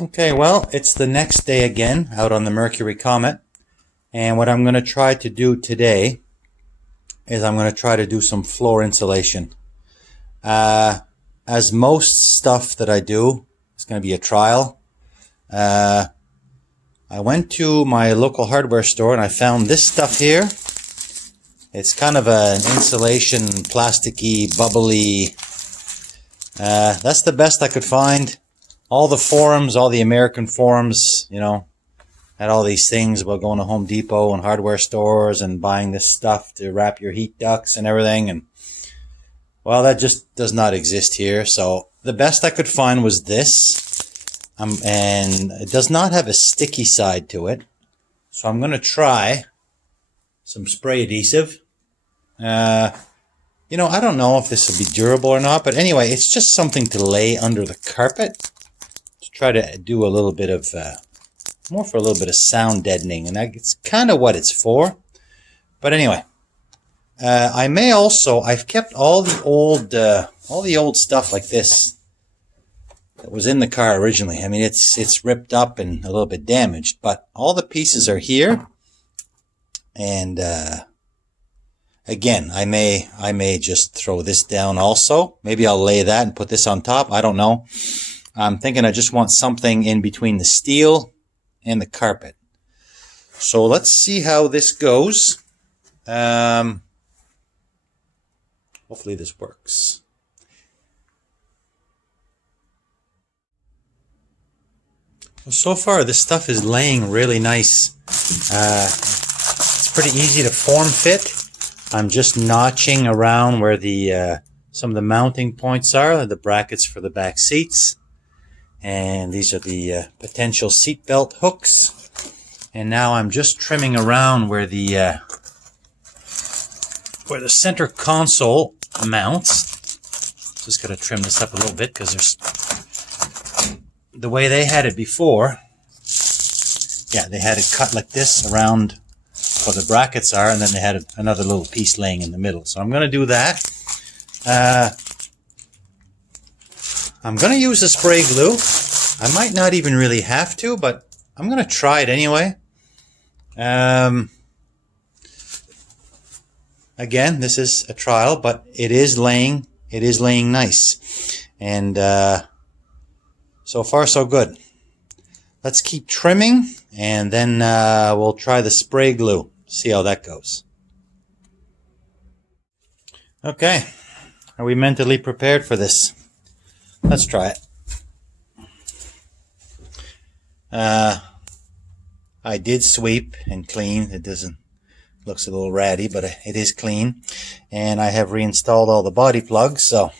Okay, well, it's the next day again out on the Mercury Comet, and what I'm going to try to do today is I'm going to try to do some floor insulation. As most stuff that I do, it's going to be a trial. I went to my local hardware store and I found this stuff here. It's kind of an insulation, plasticky, bubbly. That's the best I could find. All the forums, all the American forums, you know, had all these things about going to Home Depot and hardware stores and buying this stuff to wrap your heat ducts and everything. And well, that just does not exist here. So the best I could find was this. And it does not have a sticky side to it. So I'm going to try some spray adhesive. You know, I don't know if this will be durable or not, but anyway, it's just something to lay under the carpet to try to do a little bit of, more for a little bit of sound deadening, and it's kind of what it's for. But anyway, I may also, I've kept all the old stuff like this that was in the car originally. I mean, it's ripped up and a little bit damaged, but all the pieces are here. And again, I may just throw this down also. Maybe I'll lay that and put this on top. I don't know. I'm thinking I just want something in between the steel and the carpet. So let's see how this goes. Hopefully this works. Well, so far this stuff is laying really nice. It's pretty easy to form fit. I'm just notching around where the some of the mounting points are, the brackets for the back seats. And these are the potential seat belt hooks. And now I'm just trimming around where the center console mounts. Just got to trim this up a little bit because there's the way they had it before. Yeah, they had it cut like this around where the brackets are, and then they had another little piece laying in the middle. So I'm going to do that. I'm going to use the spray glue. I might not even really have to, but I'm going to try it anyway. Again, this is a trial, but it is laying nice. And so far, so good. Let's keep trimming, and then we'll try the spray glue. See how that goes. Okay, are we mentally prepared for this? Let's try it. I did sweep and clean. It looks a little ratty, but it is clean. And I have reinstalled all the body plugs. So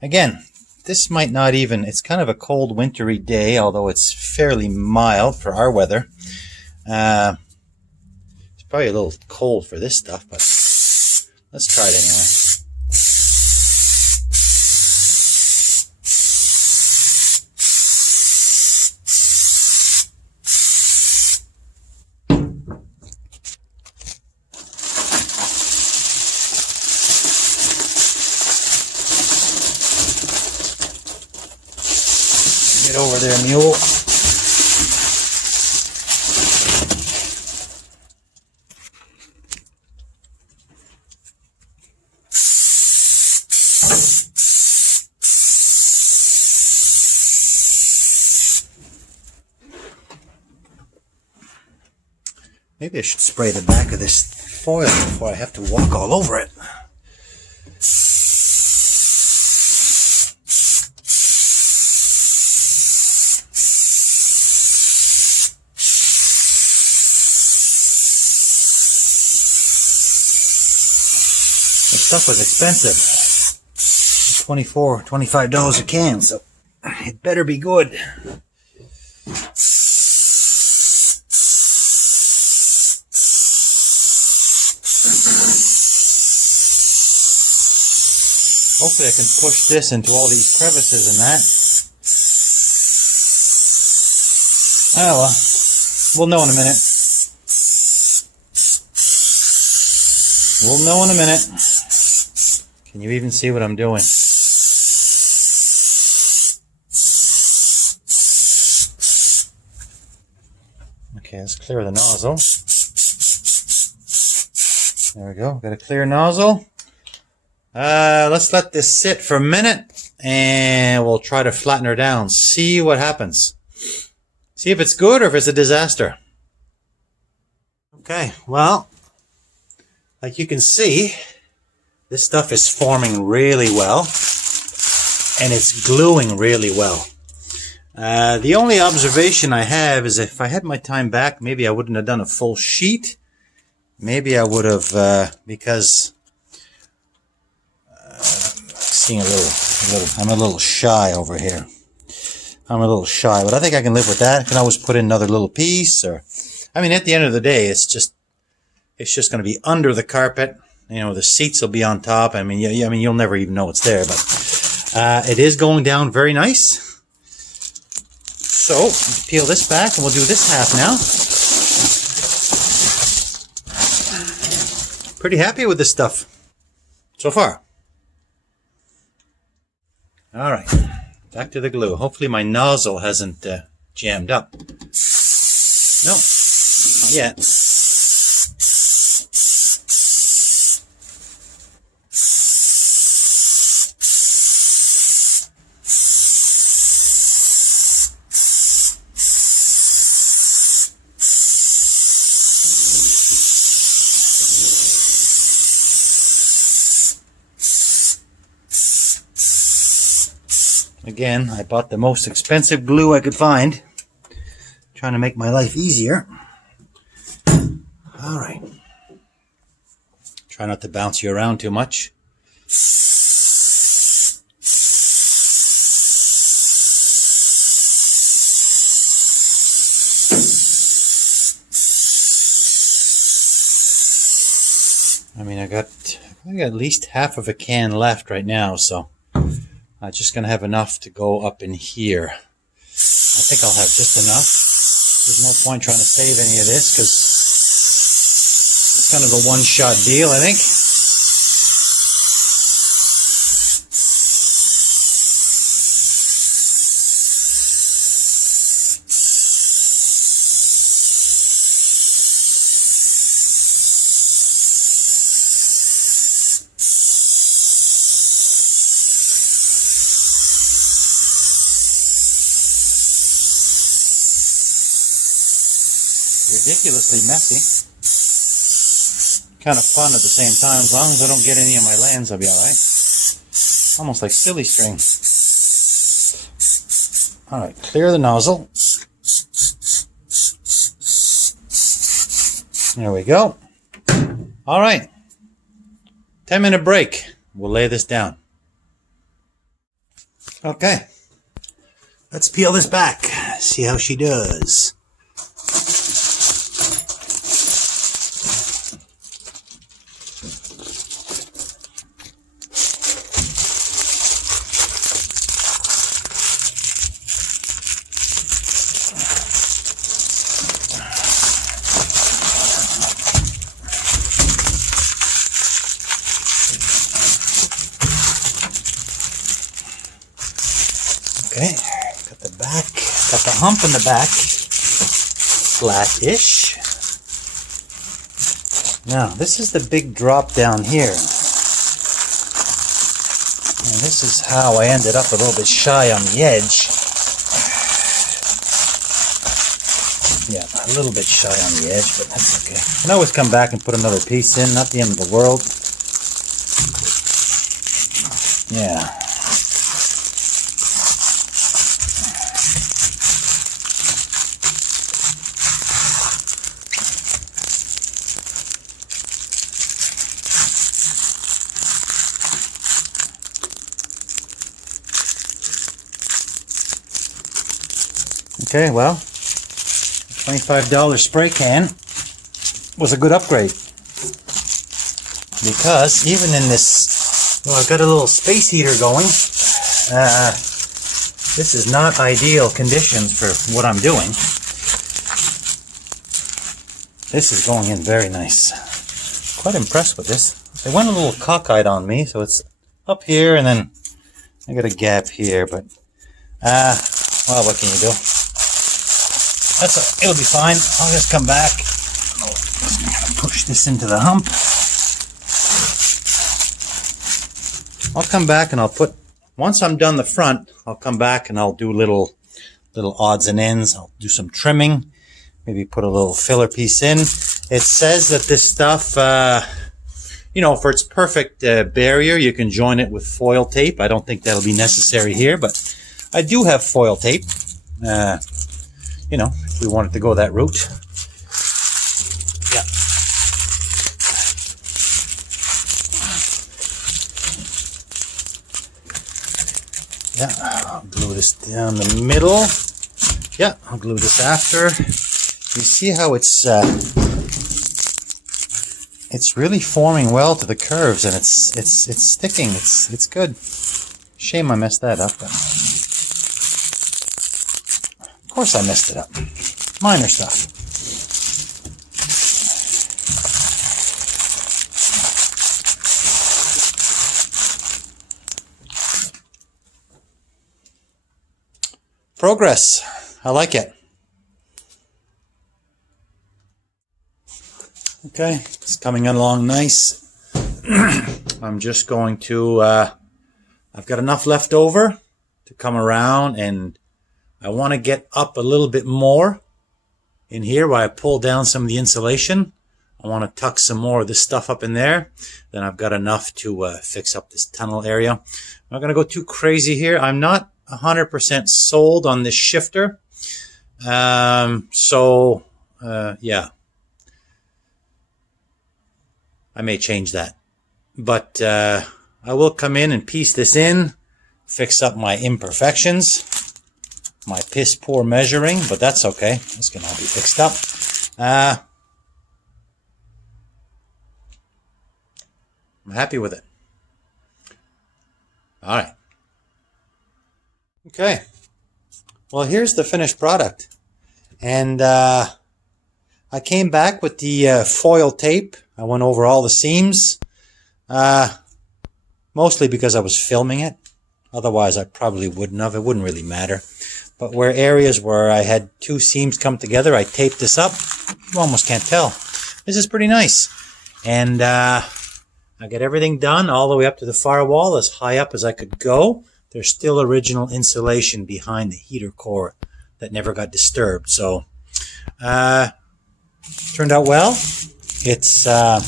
again, this might not even, it's kind of a cold wintry day, although it's fairly mild for our weather. It's probably a little cold for this stuff, but let's try it anyway. Get over there, mule. Maybe I should spray the back of this foil before I have to walk all over it. This stuff was expensive. $24, $25 a can, so it better be good. Hopefully I can push this into all these crevices and that. Oh well, we'll know in a minute. We'll know in a minute. Can you even see what I'm doing? Okay, let's clear the nozzle. There we go. Got a clear nozzle. Let's let this sit for a minute and we'll try to flatten her down. See what happens. See if it's good or if it's a disaster. Okay, well, like you can see, this stuff is forming really well and it's gluing really well. The only observation I have is if I had my time back, maybe I wouldn't have done a full sheet. Maybe I would have, because seeing I'm a little shy over here. I'm a little shy, but I think I can live with that. I can always put in another little piece, or, I mean, at the end of the day, it's just going to be under the carpet. You know, the seats will be on top. I mean, you'll never even know it's there, but it is going down very nice. So, peel this back, and we'll do this half now. Pretty happy with this stuff so far. All right, back to the glue. Hopefully my nozzle hasn't jammed up. No, not yet. Again, I bought the most expensive glue I could find, trying to make my life easier. All right. Try not to bounce you around too much. I mean, I got at least half of a can left right now, so I'm just going to have enough to go up in here. I think I'll have just enough. There's no point trying to save any of this because it's kind of a one-shot deal, I think. Ridiculously messy. Kind of fun at the same time. As long as I don't get any of my lands, I'll be alright. Almost like silly string. Alright, clear the nozzle. There we go. Alright. 10-minute break. We'll lay this down. Okay. Let's peel this back. See how she does. Okay, got the back, got the hump in the back, flat-ish. Now, this is the big drop down here. And this is how I ended up a little bit shy on the edge. Yeah, a little bit shy on the edge, but that's okay. I can always come back and put another piece in, not the end of the world. Yeah. Okay, well, $25 spray can was a good upgrade, because even in this, well, I've got a little space heater going. This is not ideal conditions for what I'm doing. This is going in very nice. Quite impressed with this. It went a little cockeyed on me, so it's up here, and then I got a gap here, but well, what can you do? It'll be fine. I'll just come back. I'll push this into the hump. I'll come back and I'll put, once I'm done the front, I'll come back and I'll do little odds and ends. I'll do some trimming, maybe put a little filler piece in. It says that this stuff, you know, for its perfect barrier, you can join it with foil tape. I don't think that'll be necessary here, but I do have foil tape. You know, if we wanted to go that route. Yeah. Yeah, I'll glue this down the middle. Yeah, I'll glue this after. You see how it's really forming well to the curves, and it's sticking. It's good. Shame I messed that up. But of course I messed it up. Minor stuff. Progress. I like it. Okay, it's coming along nice. I'm just going to, I've got enough left over to come around, and I want to get up a little bit more in here where I pull down some of the insulation. I want to tuck some more of this stuff up in there. Then I've got enough to fix up this tunnel area. I'm not going to go too crazy here. I'm not 100% sold on this shifter. Yeah. I may change that. But I will come in and piece this in, fix up my imperfections, my piss poor measuring, but that's okay. This can all be fixed up. I'm happy with it. All right. Okay. Well, here's the finished product. And I came back with the foil tape. I went over all the seams. Mostly because I was filming it. Otherwise, I probably wouldn't have. It wouldn't really matter. But where areas where I had two seams come together, I taped this up. You almost can't tell. This is pretty nice. And I got everything done all the way up to the firewall, as high up as I could go. There's still original insulation behind the heater core that never got disturbed. So, turned out well. It's, the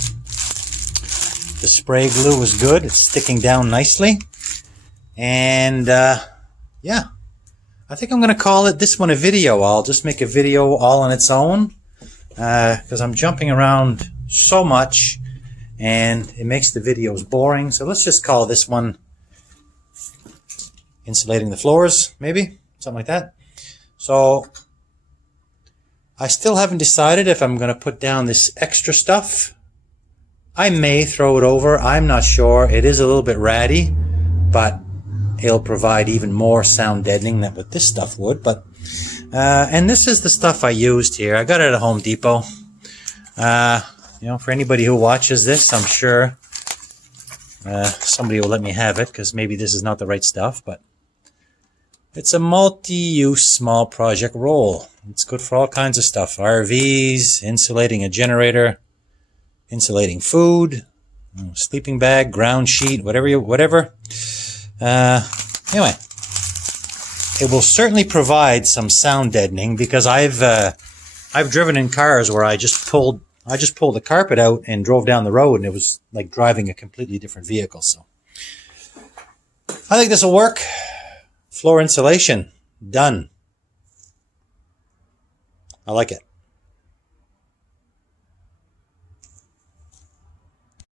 spray glue was good. It's sticking down nicely. And, yeah. I think I'm going to call this one a video. I'll just make a video all on its own. Because I'm jumping around so much. And it makes the videos boring. So let's just call this one insulating the floors, maybe. Something like that. So, I still haven't decided if I'm going to put down this extra stuff. I may throw it over. I'm not sure. It is a little bit ratty, but it'll provide even more sound deadening than what this stuff would. But and this is the stuff I used here. I got it at Home Depot. You know, for anybody who watches this, I'm sure somebody will let me have it, because maybe this is not the right stuff, but it's a multi-use small project roll. It's good for all kinds of stuff. RVs, insulating a generator, insulating food, sleeping bag, ground sheet, whatever. Anyway, it will certainly provide some sound deadening, because I've driven in cars where I just pulled the carpet out and drove down the road, and it was like driving a completely different vehicle. So I think this will work. Floor insulation, done. I like it.